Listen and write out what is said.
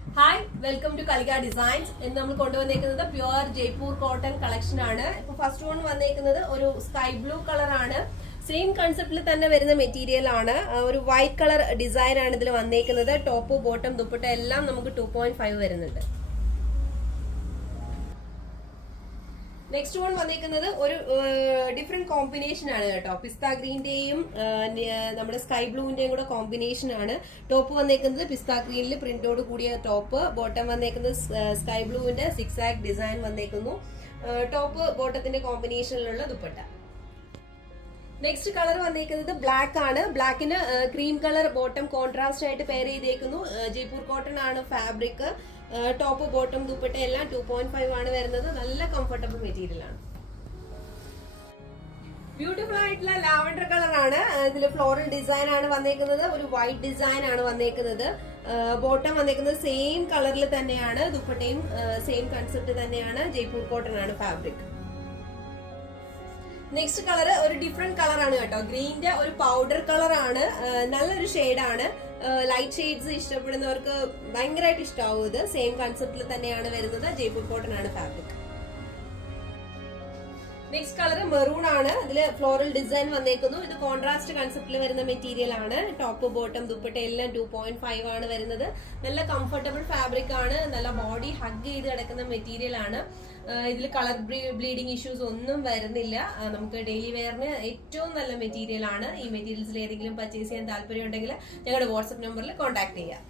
Hi, welcome to Kalika designs. എന്ന് നമ്മൾ കൊണ്ടുവന്നേക്കുന്നത് പ്യുവർ ജയ്പൂർ കോട്ടൺ കളക്ഷൻ ആണ്. ഇപ്പൊ ഫസ്റ്റ് വൺ വന്നേക്കുന്നത് ഒരു സ്കൈ ബ്ലൂ കളർ ആണ്. സെയിം കൺസെപ്റ്റിൽ തന്നെ വരുന്ന മെറ്റീരിയൽ ആണ്. ഒരു വൈറ്റ് കളർ ഡിസൈൻ ആണ് ഇതിൽ വന്നേക്കുന്നത്. ടോപ്പ് ബോട്ടം ദുപ്പട്ട എല്ലാം നമുക്ക് 2.5 വരുന്നുണ്ട്. നെക്സ്റ്റ് വൺ വന്നേക്കുന്നത് ഒരു ഡിഫറെന്റ് കോമ്പിനേഷൻ ആണ് കേട്ടോ. പിസ്ത ഗ്രീന്റെയും നമ്മുടെ സ്കൈ ബ്ലൂവിന്റെയും കൂടെ കോമ്പിനേഷൻ ആണ്. ടോപ്പ് വന്നേക്കുന്നത് പിസ്ത ഗ്രീനിൽ പ്രിന്റോട് കൂടിയ ടോപ്പ്, ബോട്ടം വന്നേക്കുന്നത് സ്കൈ ബ്ലൂവിന്റെ 6 ആക്ട് ഡിസൈൻ വന്നേക്കുന്നു. ടോപ്പ് ബോട്ടത്തിന്റെ കോമ്പിനേഷനിലുള്ള ദുപ്പട്ട. നെക്സ്റ്റ് കളർ വന്നേക്കുന്നത് ബ്ലാക്ക് ആണ്. ബ്ലാക്കിന് ക്രീം കളർ ബോട്ടം കോൺട്രാസ്റ്റ് ആയിട്ട് പെയർ ചെയ്തേക്കുന്നു. ജയ്പൂർ കോട്ടൺ ആണ് ഫാബ്രിക്. ടോപ്പ് ബോട്ടം ദുപ്പട്ട എല്ലാം 2.5 ആണ് വരുന്നത്. നല്ല കംഫർട്ടബിൾ മെറ്റീരിയൽ ആണ്. ബ്യൂട്ടിഫുൾ ആയിട്ടുള്ള ലാവൻഡർ കളർ ആണ്. ഇതിൽ ഫ്ലോറൽ ഡിസൈൻ ആണ് വന്നേക്കുന്നത്. ഒരു വൈറ്റ് ഡിസൈൻ ആണ് വന്നേക്കുന്നത്. ബോട്ടം വന്നേക്കുന്നത് സെയിം കളറിൽ തന്നെയാണ്. ദുപ്പട്ടയും സെയിം കൺസെപ്റ്റ് തന്നെയാണ്. ജയ്പൂർ കോട്ടൺ ആണ് ഫാബ്രിക്. നെക്സ്റ്റ് കളർ ഒരു ഡിഫറെന്റ് കളർ ആണ് കേട്ടോ. ഗ്രീന്റെ ഒരു പൗഡർ കളർ ആണ്. നല്ലൊരു ഷെയ്ഡാണ്. ലൈറ്റ് ഷെയ്ഡ്സ് ഇഷ്ടപ്പെടുന്നവർക്ക് ഭയങ്കരമായിട്ട് ഇഷ്ടമാവും. ഇത് സെയിം കൺസെപ്റ്റിൽ തന്നെയാണ് വരുന്നത്. ജയ്പൂർ കോട്ടൺ ആണ് ഫാബ്രിക്. നെക്സ്റ്റ് കളർ മെറൂൺ ആണ്. ഇതില് ഫ്ലോറൽ ഡിസൈൻ വന്നേക്കുന്നു. ഇത് കോൺട്രാസ്റ്റ് കൺസെപ്റ്റിൽ വരുന്ന മെറ്റീരിയൽ ആണ്. ടോപ്പ് ബോട്ടം ദുപ്പട്ട എല്ലാം 2.5 ആണ് വരുന്നത്. നല്ല കംഫർട്ടബിൾ ഫാബ്രിക് ആണ്. നല്ല ബോഡി ഹഗ് ചെയ്ത് കിടക്കുന്ന മെറ്റീരിയൽ ആണ്. ഇതിൽ കളർ ബ്ലീഡിംഗ് ഇഷ്യൂസ് ഒന്നും വരുന്നില്ല. നമുക്ക് ഡെയിലി വെയറിന് ഏറ്റവും നല്ല മെറ്റീരിയൽ ആണ്. ഈ മെറ്റീരിയൽസിൽ ഏതെങ്കിലും പർച്ചേസ് ചെയ്യാൻ താല്പര്യം ഉണ്ടെങ്കിൽ ഞങ്ങളുടെ വാട്സ്ആപ്പ് നമ്പറിൽ കോൺടാക്ട് ചെയ്യാം.